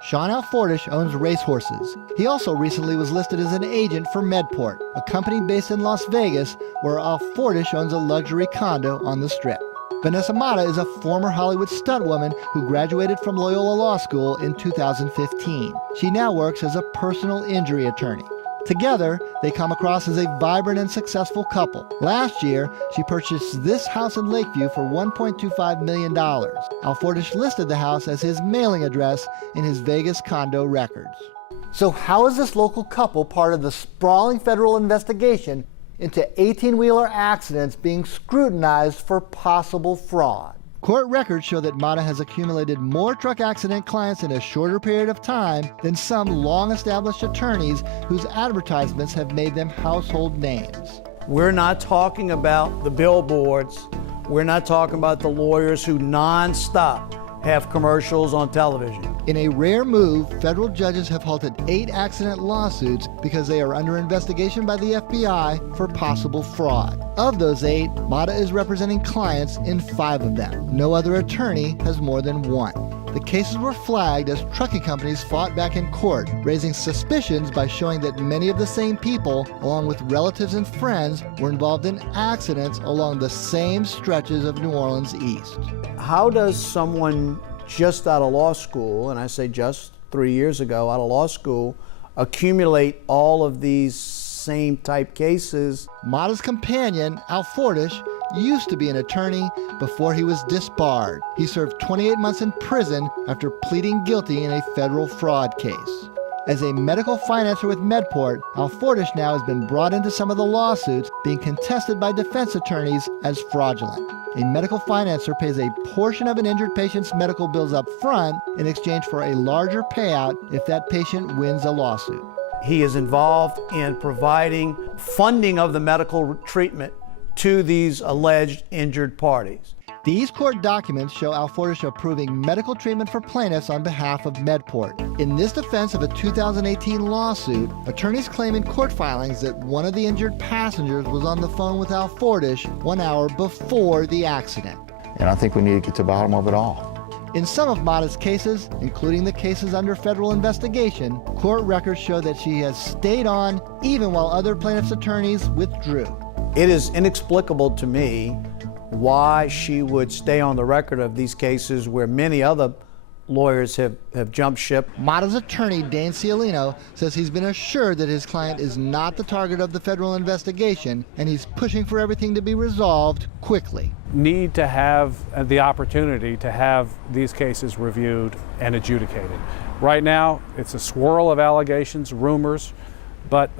Sean Alfordish owns racehorses. He also recently was listed as an agent for Medport, a company based in Las Vegas where Alfordish owns a luxury condo on the Strip. Vanessa Mata is a former Hollywood stuntwoman who graduated from Loyola Law School in 2015. She now works as a personal injury attorney. Together, they come across as a vibrant and successful couple. Last year, she purchased this house in Lakeview for $1.25 million. Alfordish listed the house as his mailing address in his Vegas condo records. So how is this local couple part of the sprawling federal investigation into 18-wheeler accidents being scrutinized for possible fraud? Court records show that Mata has accumulated more truck accident clients in a shorter period of time than some long-established attorneys whose advertisements have made them household names. We're not talking about the billboards. We're not talking about the lawyers who nonstop have commercials on television. In a rare move, federal judges have halted 8 accident lawsuits because they are under investigation by the FBI for possible fraud. Of those 8, Mata is representing clients in 5 of them. No other attorney has more than 1. The cases were flagged as trucking companies fought back in court, raising suspicions by showing that many of the same people, along with relatives and friends, were involved in accidents along the same stretches of New Orleans East. How does someone just out of law school, and I say just 3 years ago out of law school, accumulate all of these same type cases? Mata's companion, Alfordish, used to be an attorney before he was disbarred. He served 28 months in prison after pleading guilty in a federal fraud case. As a medical financer with Medport, Alfordish now has been brought into some of the lawsuits being contested by defense attorneys as fraudulent. A medical financer pays a portion of an injured patient's medical bills up front in exchange for a larger payout if that patient wins a lawsuit. He is involved in providing funding of the medical treatment to these alleged injured parties. These court documents show Alfordish approving medical treatment for plaintiffs on behalf of Medport. In this defense of a 2018 lawsuit, attorneys claim in court filings that one of the injured passengers was on the phone with Alfordish 1 hour before the accident. And I think we need to get to the bottom of it all. In some of Mata's cases, including the cases under federal investigation, court records show that she has stayed on even while other plaintiffs' attorneys withdrew. It is inexplicable to me why she would stay on the record of these cases where many other lawyers have jumped ship. Mata's attorney, Dane Cialino, says he's been assured that his client is not the target of the federal investigation, and he's pushing for everything to be resolved quickly. Need to have the opportunity to have these cases reviewed and adjudicated. Right now, it's a swirl of allegations, rumors, but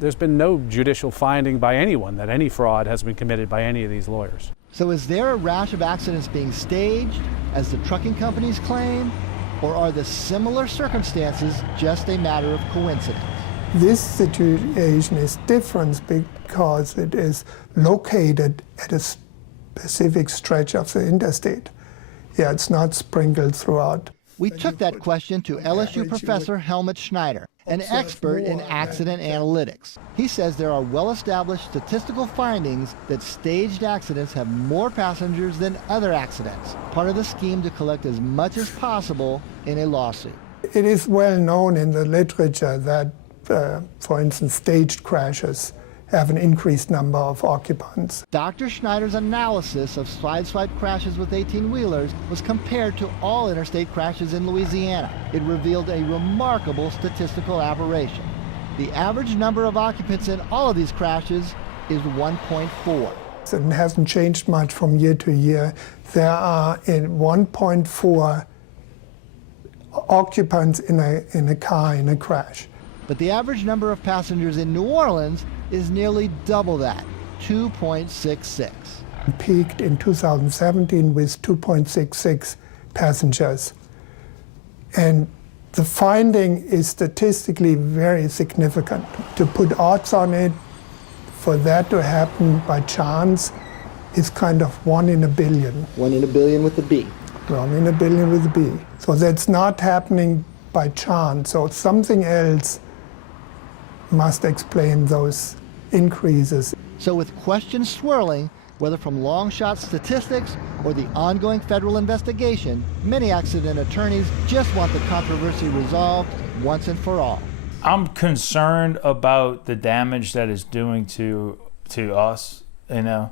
there's been no judicial finding by anyone that any fraud has been committed by any of these lawyers. So is there a rash of accidents being staged, as the trucking companies claim, or are the similar circumstances just a matter of coincidence? This situation is different because it is located at a specific stretch of the interstate. Yeah, it's not sprinkled throughout. We took that question to LSU professor Helmut Schneider, an expert in accident analytics. He says there are well-established statistical findings that staged accidents have more passengers than other accidents, part of the scheme to collect as much as possible in a lawsuit. It is well known in the literature that, for instance, staged crashes have an increased number of occupants. Dr. Schneider's analysis of sideswipe crashes with 18-wheelers was compared to all interstate crashes in Louisiana. It revealed a remarkable statistical aberration. The average number of occupants in all of these crashes is 1.4. It hasn't changed much from year to year. There are 1.4 occupants in a car in a crash. But the average number of passengers in New Orleans is nearly double that, 2.66. It peaked in 2017 with 2.66 passengers. And the finding is statistically very significant. To put odds on it, for that to happen by chance, is kind of 1 in a billion. 1 in a billion with a B. 1 in a billion with a B. So that's not happening by chance. So something else must explain those increases. So with questions swirling, Whether from long shot statistics or the ongoing federal investigation, many accident attorneys just want the controversy resolved once and for all. I'm concerned about the damage that it's doing to us, to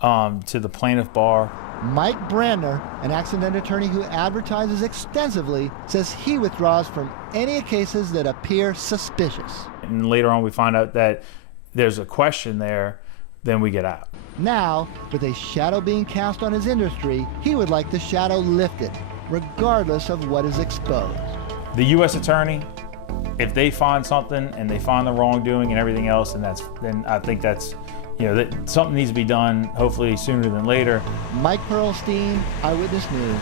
the plaintiff bar. Mike Brandner, an accident attorney who advertises extensively, says he withdraws from any cases that appear suspicious. And later on we find out that there's a question there, then we get out. Now, with a shadow being cast on his industry, he would like the shadow lifted, regardless of what is exposed. The U.S. attorney, if they find something and they find the wrongdoing and everything else, then I think that's, that something needs to be done, hopefully sooner than later. Mike Pearlstein, Eyewitness News.